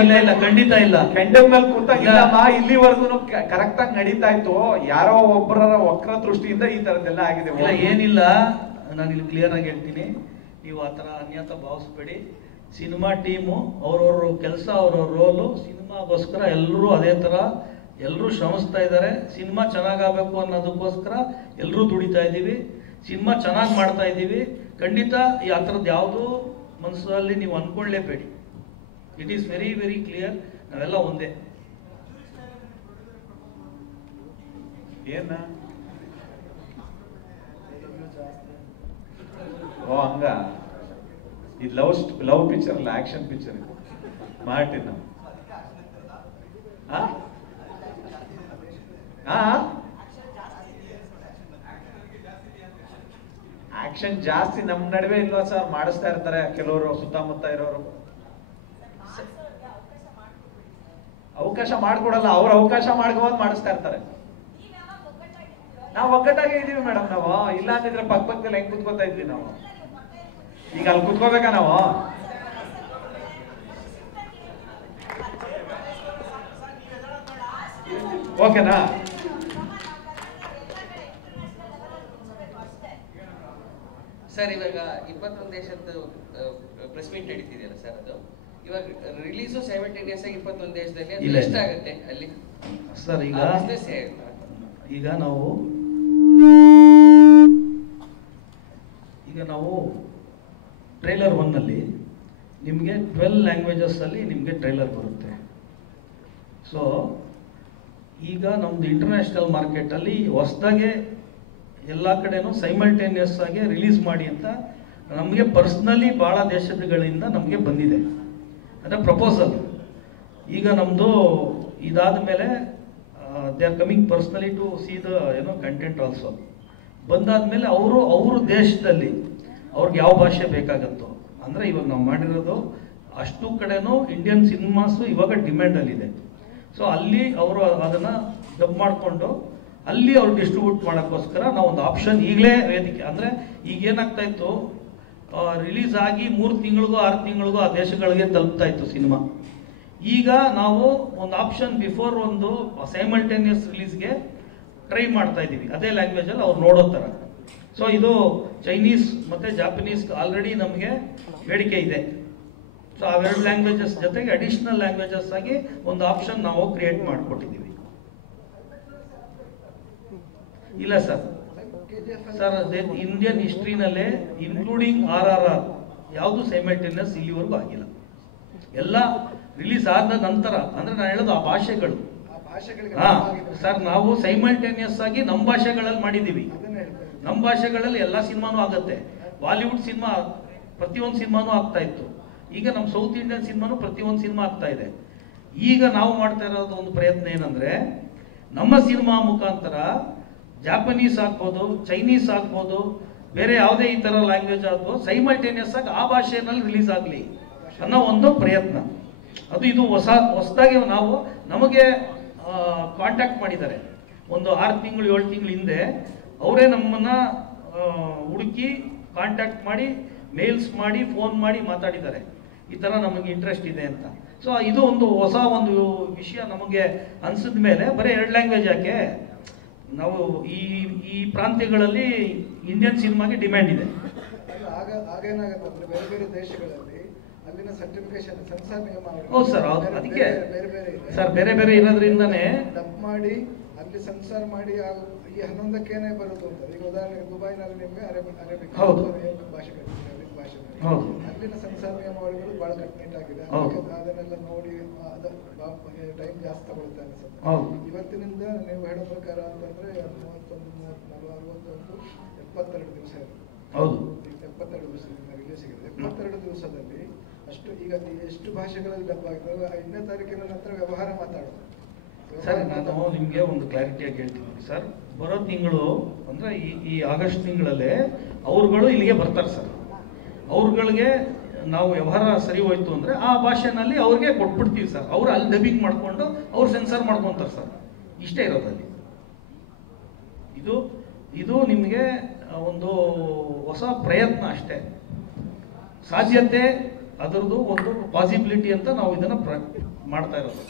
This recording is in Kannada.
ಇಲ್ಲ ಇಲ್ಲ ಖಂಡಿತ ಇಲ್ಲ. ಕೆಂಡದ ಮೇಲೆ ಕೂತಾಗಿಲ್ಲಮ್ಮ, ಇಲ್ಲಿವರೆಗೂ ಕರೆಕ್ಟ್ ಆಗಿ ನಡೀತಾ ಇತ್ತು. ಯಾರೋ ಒಬ್ಬರ ವಕ್ರ ದೃಷ್ಟಿಯಿಂದ ಈ ತರದ್ದೆಲ್ಲ ಆಗಿದೆ. ಇಲ್ಲ ಏನಿಲ್ಲ, ನಾನು ಇಲ್ಲಿ ಕ್ಲಿಯರ್ ಆಗಿ ಹೇಳ್ತೀನಿ, ನೀವು ಆ ಥರ ಅನ್ಯತಾ ಭಾವಿಸ್ಬೇಡಿ. ಸಿನಿಮಾ ಟೀಮು ಅವ್ರವ್ರ ಕೆಲಸ ಅವ್ರವ್ರ ರೋಲು, ಸಿನಿಮಾಗೋಸ್ಕರ ಎಲ್ಲರೂ ಅದೇ ಥರ ಎಲ್ಲರೂ ಶ್ರಮಿಸ್ತಾ ಇದ್ದಾರೆ. ಸಿನಿಮಾ ಚೆನ್ನಾಗಾಗಬೇಕು ಅನ್ನೋದಕ್ಕೋಸ್ಕರ ಎಲ್ಲರೂ ದುಡಿತಾ ಇದ್ದೀವಿ. ಸಿನಿಮಾ ಚೆನ್ನಾಗಿ ಮಾಡ್ತಾ ಇದ್ದೀವಿ. ಖಂಡಿತ ಈ ಆ ಥರದ್ದು ಯಾವುದೂ ಮನಸ್ಸಲ್ಲಿ ನೀವು ಅಂದ್ಕೊಳ್ಳೇಬೇಡಿ. It is very very clear, ನಾವೆಲ್ಲ ಒಂದೇ. ಏನ ಓ ಹಂಗ, ಇದು ಲವ್ ಪಿಕ್ಚರ್ ಅಲ್ಲ, ಆಕ್ಷನ್ ಪಿಕ್ಚರ್ ಇದು. ಮಾರ್ಟಿನ್ ಆಕ್ಷನ್ ಜಾಸ್ತಿ ನಮ್ ನಡುವೆ ಇಲ್ವಾ ಸರ್? ಮಾಡಿಸ್ತಾ ಇರ್ತಾರೆ ಕೆಲವರು ಸುತ್ತಮುತ್ತ ಇರೋರು. ಅವಕಾಶ ಮಾಡ್ಕೊಡಲ್ಲ, ಅವ್ರ ಅವಕಾಶ ಮಾಡ್ಕೊಂಡು ಮಾಡಿಸ್ತಾ ಇರ್ತಾರೆ. ನಾವು ಒಗ್ಗಟ್ಟಾಗೆ ಇದೀವಿ ಮೇಡಮ್. ನಾವು ಇಲ್ಲ ಅಂದಿದ್ರೆ ಪಕ್ಕದಲ್ಲಿ ಹೆಂಗ್ ಕುತ್ಕೋತಾ ಇದ್ವಿ ನಾವು? ಈಗ ಅಲ್ಲಿ ಕುತ್ಕೋಬೇಕಾ ನಾವು? ಓಕೆನಾ? ಸರ್ ಇವಾಗ 21 ದೇಶದ್ದು ಪ್ರೆಸ್ ಮೀಟ್ ನಡೀತಿದೆಯಲ್ಲ ಸರ್, ಅದು ಇವಾಗ ರಿಲೀಸು ಸೈಮಲ್ಟೇನಿಯಸ್ ಆಗಿ 21 ದೇಶದಲ್ಲಿ ಎಷ್ಟಾಗುತ್ತೆ ಅಲ್ಲಿ ಸರ್? ಈಗ ನಾವು ಟ್ರೈಲರ್ 1 ಅಲ್ಲಿ ನಿಮಗೆ 12 ಲ್ಯಾಂಗ್ವೇಜಸ್ ಅಲ್ಲಿ ನಿಮಗೆ ಟ್ರೈಲರ್ ಬರುತ್ತೆ. ಸೊ ಈಗ ನಮ್ದು ಇಂಟರ್ನ್ಯಾಷನಲ್ ಮಾರ್ಕೆಟಲ್ಲಿ ಹೊಸದಾಗೆ ಎಲ್ಲ ಕಡೆನೂ ಸೈಮಲ್ಟೇನಿಯಸ್ ಆಗಿ ರಿಲೀಸ್ ಮಾಡಿ ಅಂತ ನಮಗೆ ಪರ್ಸ್ನಲಿ ಭಾಳ ದೇಶಗಳಿಂದ ನಮಗೆ ಬಂದಿದೆ, ಅಂದರೆ ಪ್ರಪೋಸಲ್. ಈಗ ನಮ್ಮದು ಇದಾದ ಮೇಲೆ they are coming personally to see the content also. ಬಂದಾದ್ಮೇಲೆ ಅವ್ರ ದೇಶದಲ್ಲಿ ಅವ್ರಿಗೆ ಯಾವ ಭಾಷೆ ಬೇಕಾಗತ್ತೋ, ಅಂದರೆ ಇವಾಗ ನಾವು ಮಾಡಿರೋದು ಅಷ್ಟು ಕಡೆನೂ ಇಂಡಿಯನ್ ಸಿನಿಮಾಸು ಇವಾಗ ಡಿಮ್ಯಾಂಡಲ್ಲಿದೆ. ಸೊ ಅಲ್ಲಿ ಅವರು ಅದನ್ನು ಡಬ್ ಮಾಡಿಕೊಂಡು ಅಲ್ಲಿ ಅವ್ರು ಡಿಸ್ಟ್ರಿಬ್ಯೂಟ್ ಮಾಡೋಕ್ಕೋಸ್ಕರ ನಾವು ಒಂದು ಆಪ್ಷನ್ ಈಗಲೇ ವೇದಿಕೆ, ಅಂದರೆ ಈಗ ಏನಾಗ್ತಾ ಇತ್ತು, ರಿಲೀಸ್ ಆಗಿ 3 ತಿಂಗಳಿಗೂ 6 ತಿಂಗಳಿಗೂ ಆ ದೇಶಗಳಿಗೆ ತಲುಪ್ತಾ ಇತ್ತು ಸಿನಿಮಾ. ಈಗ ನಾವು ಒಂದು ಆಪ್ಷನ್ ಬಿಫೋರ್ ಒಂದು ಸೈಮಲ್ಟೇನಿಯಸ್ ರಿಲೀಸ್ಗೆ ಟ್ರೈ ಮಾಡ್ತಾ ಇದ್ದೀವಿ, ಅದೇ ಲ್ಯಾಂಗ್ವೇಜಲ್ಲಿ ಅವ್ರು ನೋಡೋ ಥರ. ಸೊ ಇದು ಚೈನೀಸ್ ಮತ್ತು ಜಾಪನೀಸ್ ಆಲ್ರೆಡಿ ನಮಗೆ ಬೇಡಿಕೆ ಇದೆ. ಸೊ ಅವೆರಡು ಲ್ಯಾಂಗ್ವೇಜಸ್ ಜೊತೆಗೆ ಅಡಿಷನಲ್ ಲ್ಯಾಂಗ್ವೇಜಸ್ ಆಗಿ ಒಂದು ಆಪ್ಷನ್ ನಾವು ಕ್ರಿಯೇಟ್ ಮಾಡಿಕೊಟ್ಟಿದ್ದೀವಿ. ಇಲ್ಲ ಸರ್, ಅದೇ ಇಂಡಿಯನ್ ಹಿಸ್ಟ್ರಿನಲ್ಲೇ ಇನ್ಕ್ಲೂಡಿಂಗ್ RRR ಯಾವುದು ಸೈಮಲ್ಟೇನಿಯಸ್ ಇಲ್ಲಿವರೆಗೂ ಆಗಿಲ್ಲ. ಎಲ್ಲ ರಿಲೀಸ್ ಆದ ನಂತರ, ಅಂದ್ರೆ ನಾನು ಹೇಳೋದು ಆ ಭಾಷೆಗಳು. ಸರ್ ನಾವು ಸೈಮಲ್ಟೇನಿಯಸ್ ಆಗಿ ನಮ್ಮ ಭಾಷೆಗಳಲ್ಲಿ ಮಾಡಿದ್ದೀವಿ. ನಮ್ಮ ಭಾಷೆಗಳಲ್ಲಿ ಎಲ್ಲ ಸಿನಿಮಾನೂ ಆಗುತ್ತೆ. ಬಾಲಿವುಡ್ ಸಿನಿಮಾ ಪ್ರತಿಯೊಂದು ಸಿನಿಮಾನೂ ಆಗ್ತಾ ಇತ್ತು. ಈಗ ನಮ್ಮ ಸೌತ್ ಇಂಡಿಯನ್ ಸಿನಿಮಾನು ಪ್ರತಿಯೊಂದು ಸಿನಿಮಾ ಆಗ್ತಾ ಇದೆ. ಈಗ ನಾವು ಮಾಡ್ತಾ ಇರೋದು ಒಂದು ಪ್ರಯತ್ನ ಏನಂದ್ರೆ, ನಮ್ಮ ಸಿನಿಮಾ ಮುಖಾಂತರ ಜಾಪನೀಸ್ ಆಗ್ಬೋದು, ಚೈನೀಸ್ ಆಗ್ಬೋದು, ಬೇರೆ ಯಾವುದೇ ಈ ಥರ ಲ್ಯಾಂಗ್ವೇಜ್ ಆಗ್ಬೋದು, ಸೈಮಲ್ಟೇನಿಯಸ್ ಆಗಿ ಆ ಭಾಷೆಯಲ್ಲಿ ರಿಲೀಸ್ ಆಗಲಿ ಅನ್ನೋ ಒಂದು ಪ್ರಯತ್ನ. ಅದು ಇದು ಹೊಸದಾಗಿ ನಮಗೆ ಕಾಂಟ್ಯಾಕ್ಟ್ ಮಾಡಿದ್ದಾರೆ. ಒಂದು 6 ತಿಂಗಳು 7 ತಿಂಗಳ ಹಿಂದೆ ಅವರೇ ನಮ್ಮನ್ನ ಹುಡುಕಿ ಕಾಂಟ್ಯಾಕ್ಟ್ ಮಾಡಿ, ಮೇಲ್ಸ್ ಮಾಡಿ, ಫೋನ್ ಮಾಡಿ ಮಾತಾಡಿದ್ದಾರೆ, ಈ ಥರ ನಮಗೆ ಇಂಟ್ರೆಸ್ಟ್ ಇದೆ ಅಂತ. ಸೊ ಇದು ಒಂದು ಹೊಸ ಒಂದು ವಿಷಯ ನಮಗೆ ಅನ್ಸಿದ ಮೇಲೆ, ಬರೀ 2 ಲ್ಯಾಂಗ್ವೇಜ್ ಯಾಕೆ, ನಾವು ಈ ಪ್ರಾಂತ್ಯಗಳಲ್ಲಿ ಇಂಡಿಯನ್ ಸಿನಿಮಾಗೆ ಡಿಮ್ಯಾಂಡ್ ಇದೆ. ಆಗೇನಾಗುತ್ತೆ ಬೇರೆ ಬೇರೆ ದೇಶಗಳಲ್ಲಿ ಅಲ್ಲಿನ ಸರ್ಟಿಫಿಕೇಶನ್ ಸೆನ್ಸಾರ್ ನಿಯಮ. ಹೌದು ಸರ್, ಹೌದು. ಅದಕ್ಕೆ ಸರ್ ಬೇರೆ ಬೇರೆ ಇರೋದ್ರಿಂದನೇ ಡಬ್ ಮಾಡಿ ಅಲ್ಲಿ ಸೆನ್ಸಾರ್ ಮಾಡಿ ಈ 11ಕ್ಕೇನೆ ಬರೋದು ಅಂತ. ಈಗ ಉದಾಹರಣೆಗೆ ದುಬೈನಲ್ಲಿ ನಿಮಗೆ ಅರೇಬಿಕ್ ಭಾಷೆ ಅಲ್ಲಿನ ಸೆನ್ಸಾರ್ ನಿಯಮಾವಳಿಗಳು ಬಹಳ ಕಟ್ಟುನಿಟ್ಟಾಗಿದೆ. ಅದನ್ನೆಲ್ಲ ನೋಡಿ ಟೈಮ್ ಜಾಸ್ತಿ ತಗೊಳ್ತಾ ಅನ್ಸುತ್ತೆ. ಇವತ್ತಿನಿಂದ ನೀವು ಹೇಳೋ ಪ್ರಕಾರ ಅಂತಂದ್ರೆ 31, 40, 61, 72 ದಿವಸ ಇದೆ. ಹೌದು, 72 ದಿವಸದಿಂದ ರಿಲೀಸ್ ಆಗಿದೆ. 72 ದಿವಸದಲ್ಲಿ ಅಷ್ಟು ಈಗ ಎಷ್ಟು ಭಾಷೆಗಳಲ್ಲಿ ಡಬ್ ಆಗಿದ್ದಾವೆ. 5ನೇ ತಾರೀಕಿನ ನಂತರ ವ್ಯವಹಾರ ಮಾತಾಡೋದು. ಸರ್ ನಾನು ನಿಮಗೆ ಒಂದು ಕ್ಲಾರಿಟಿಯಾಗಿ ಹೇಳ್ತೀನಿ ಸರ್. ಬರೋ ತಿಂಗಳು ಅಂದ್ರೆ ಈ ಆಗಸ್ಟ್ ತಿಂಗಳಲ್ಲೇ ಅವ್ರುಗಳು ಇಲ್ಲಿಗೆ ಬರ್ತಾರೆ ಸರ್. ಅವ್ರುಗಳಿಗೆ ನಾವು ವ್ಯವಹಾರ ಸರಿ ಹೋಯ್ತು ಅಂದ್ರೆ ಆ ಭಾಷೆನಲ್ಲಿ ಅವ್ರಿಗೆ ಕೊಟ್ಬಿಡ್ತೀವಿ ಸರ್. ಅವ್ರು ಅಲ್ಲಿ ಡಬ್ಬಿಂಗ್ ಮಾಡ್ಕೊಂಡು ಅವ್ರು ಸೆನ್ಸರ್ ಮಾಡ್ಕೊಂತಾರೆ ಸರ್. ಇಷ್ಟೇ ಇರೋದಲ್ಲಿ. ಇದು ನಿಮಗೆ ಒಂದು ಹೊಸ ಪ್ರಯತ್ನ ಅಷ್ಟೇ. ಸಾಧ್ಯತೆ ಅದರದ್ದು ಒಂದು ಪಾಸಿಬಿಲಿಟಿ ಅಂತ ನಾವು ಇದನ್ನ ಮಾಡ್ತಾ ಇರೋದು.